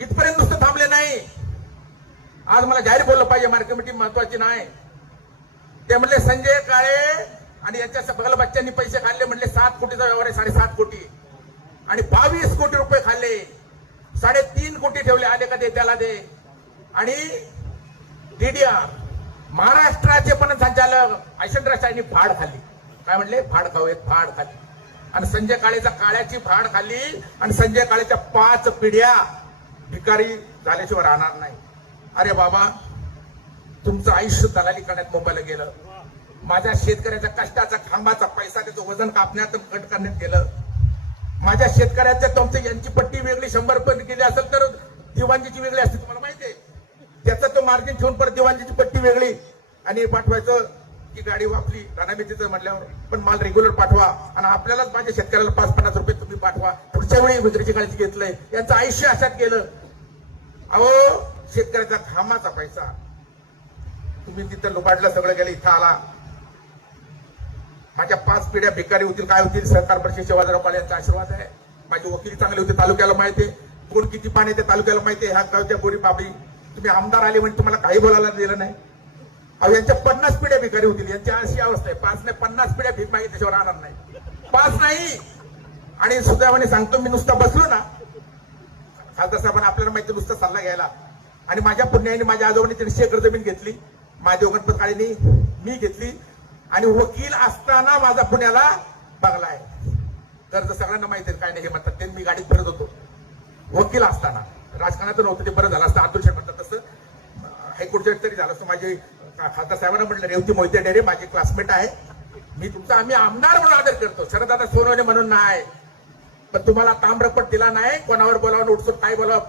इथपर्यंत नुसतं थांबले नाही, आज मला जाहीर बोललं पाहिजे, मार्केट कमिटी महत्वाची नाही. ते म्हणले संजय काळे आणि यांच्या बगल बच्च्यांनी पैसे खाल्ले, म्हणले 7 कोटीचा व्यवहार आहे, 7.5 कोटी आणि 22 कोटी रुपये खाल्ले, 3.5 कोटी ठेवले, आले का दे त्याला दे. आणि डीडीआर महाराष्ट्राचे पण संचालक यशवंतराव चव्हाणांनी फाड खाल्ली. काय म्हणले? फाड खाऊ, फाड खाल्ली. आणि संजय काळेचा काळ्याची फाड खाल्ली आणि संजय काळेच्या 5 पिढ्या भिकारी झाल्याशिवाय राहणार नाही. अरे बाबा, तुमचं आयुष्य दलाली करण्यात मुंबईला गेलं. माझ्या शेतकऱ्याच्या कष्टाचा खांबाचा पैसा त्याचं वजन कापण्यात कट करण्यात गेलं. माझ्या शेतकऱ्याच्या तुमची यांची पट्टी वेगळी 100 रुपये केली असेल तर दिवाणजीची वेगळी असते, तुम्हाला माहिती आहे. त्याचा तो मार्जिन ठेवून परत दिवाणजीची पट्टी वेगळी आणि पाठवायचं की गाडी वापली राणामेतीचं म्हटल्यावर. पण माल रेग्युलर पाठवा आणि आपल्यालाच माझ्या शेतकऱ्याला 5-50 रुपये तुम्ही पाठवा. पुढच्या वेळी गुजरीची काळजी घेतलंय. यांचं आयुष्य अशात गेलं. अहो, शेतकऱ्याचा खांबाचा पैसा तुम्ही तिथं लुबाडलं, सगळं गेलं, इथं आला. माझ्या 5 पिढ्या भिकारी होतील, काय होतील? सहकार परिषद शिवाजीराव काळे यांचा आशीर्वाद आहे. माझे वकील चांगले होते, तालुक्याला माहिती आहे. कोण किती पाणी ते तालुक्याला माहिती आहे. ह्या गावच्या गोरी बाबी तुम्ही आमदार आले म्हणजे तुम्हाला काही बोलायला दिलं नाही. अहो, यांच्या 50 पिढ्या भिकारी होतील. यांची अशी अवस्था आहे, 5 नाही 50 पिढ्या भीक मागितली त्याच्यावर राहणार नाही. 5 नाही. आणि सुदैवाने सांगतो, मी नुसता बसलो ना, खासदार साहेबांना आपल्याला माहिती नुसतं सल्ला घ्यायला. आणि माझ्या पुण्याने माझ्या आजोबांनी 300 एकर जमीन घेतली, माझ्या गणपत काळेनी मी घेतली. आणि वकील असताना माझा पुण्याला बंगला आहे. तर सगळ्यांना माहिती आहे काय नाही हे म्हणतात ते. मी गाडीत फिरत होतो वकील असताना. राजकारणात नव्हतं ते, बरं झालं असतं. अतुल शेठ म्हणतात तसं हायकोर्ट जज तरी झालं असतं. माझे खासदार साहेबांना म्हटलं, रेवती मोहिते डेरे माझे क्लासमेट आहे, मी तुमचा आम्ही आमदार म्हणून आदर करतो, शरददादा सोनवणे म्हणून नाही. पण तुम्हाला ताम्रपट दिला नाही, कोणावर बोलावं, उठसूट काय बोलावं